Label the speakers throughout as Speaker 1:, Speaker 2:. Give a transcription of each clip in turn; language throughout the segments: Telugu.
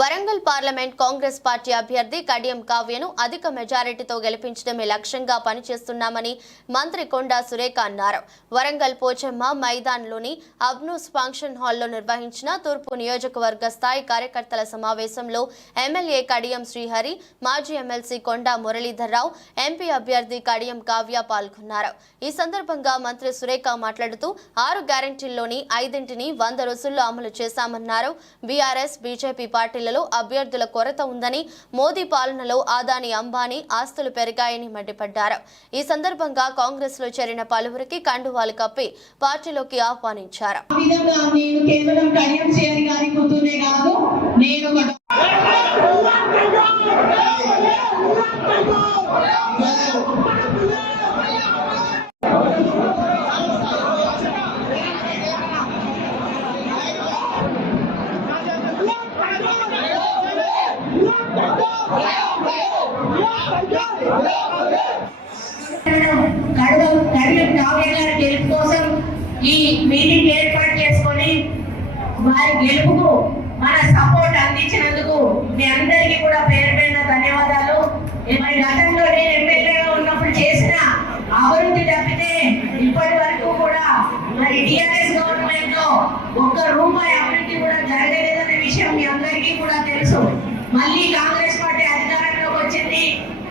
Speaker 1: వరంగల్ పార్లమెంట్ కాంగ్రెస్ పార్టీ అభ్యర్థి కడియం కావ్యను అధిక మెజారిటీతో గెలిపించడమే లక్ష్యంగా పనిచేస్తున్నామని మంత్రి కొండా సురేఖ అన్నారు. వరంగల్ పోచమ్మ మైదాన్లోని అబ్నూస్ ఫంక్షన్ హాల్లో నిర్వహించిన తూర్పు నియోజకవర్గ స్థాయి కార్యకర్తల సమావేశంలో ఎమ్మెల్యే కడియం శ్రీహరి మాజీ ఎమ్మెల్సీ కొండా మురళీధర్రావు ఎంపీ అభ్యర్థి కడియం కావ్య పాల్గొన్నారు. ఈ సందర్భంగా మంత్రి సురేఖ మాట్లాడుతూ ఆరు గ్యారంటీల్లోని ఐదింటిని వంద రోజుల్లో అమలు చేశామన్నారు బీఆర్ఎస్ బీజేపీ పార్టీలలో అభ్యర్థుల కొరత ఉందని మోదీ పాలనలో ఆదాని అంబానీ ఆస్తులు పెరిగాయని మండిపడ్డారు. ఈ సందర్భంగా కాంగ్రెస్లో చేరిన పలువురికి కండువాలు కప్పి పార్టీలోకి ఆహ్వానించారు.
Speaker 2: నేను కేవలం కళ్యాణ్ గారి కాదు నేను ఒక ఈ మీటింగ్ ఏర్పాటు చేసుకొని వారి గెలుపుకు మన సపోర్ట్ అందించినందుకు మీ అందరికీ కూడా పేరు పైన ధన్యవాదాలు. మరి గతంలో నేను ఎమ్మెల్యేగా ఉన్నప్పుడు చేసిన అభివృద్ధి తప్పితే ఇప్పటి వరకు కూడా మరి టిఆర్ఎస్ గవర్నమెంట్లో ఒక్క రూపాయి అభివృద్ధి కూడా జరగలేదనే విషయం మీ అందరికీ కూడా తెలుసు. మళ్ళీ కాంగ్రెస్ పార్టీ అధికారంలోకి వచ్చింది.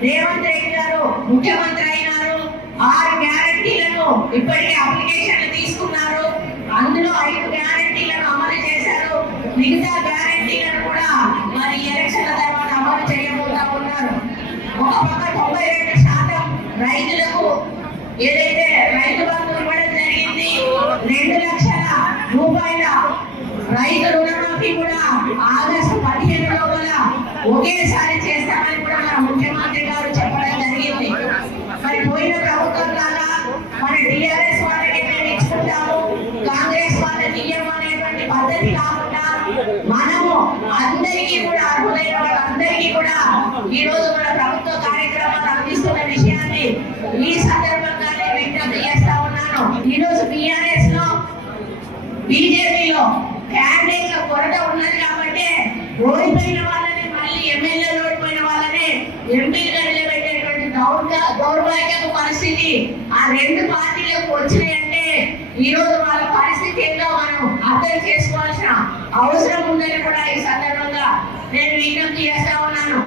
Speaker 2: రేవంత్ రెడ్డి గారు ముఖ్యమంత్రి అయినారు. ఆరు గ్యారంటీలను ఇప్పటికే అప్లికేషన్ మిగతా గ్యారంటీలను కూడా మరి ఎలక్షన్ల తర్వాత అమలు చేయబోతా ఉన్నారు. ఒక పక్క తొంభై రెండు శాతం రైతులకు ఏదైతే రైతు బంధు ఇవ్వడం జరిగింది రెండు లక్షల రూపాయల రైతు రుణమాఫీ కూడా ఆగస్టు పదిహేను లోపల ఒకేసారి ఈ రోజు మన ప్రభుత్వ కార్యక్రమాలు అందిస్తున్న విషయాన్ని ఈ సందర్భంగానే విజ్ఞప్తి చేస్తా ఉన్నాను. ఈ రోజు బిఆర్ఎస్లో బీజేపీలో క్యాండిడేట్ల కొరత ఉన్నది కాబట్టి ఓడిపోయిన వాళ్ళని మళ్ళీ ఎమ్మెల్యేలు ఓడిపోయిన వాళ్ళని ఎంపీలుగా నిలబెట్టేటువంటి దౌర్భ దౌర్భాగ్యపు పరిస్థితి ఆ రెండు పార్టీలకు వచ్చినాయంటే ఈ రోజు వాళ్ళ పరిస్థితి ఏంటో మనం అర్థం చేసుకోవాల్సిన అవసరం ఉందని కూడా ఈ సందర్భంగా నేను విజ్ఞప్తి చేస్తా ఉన్నాను.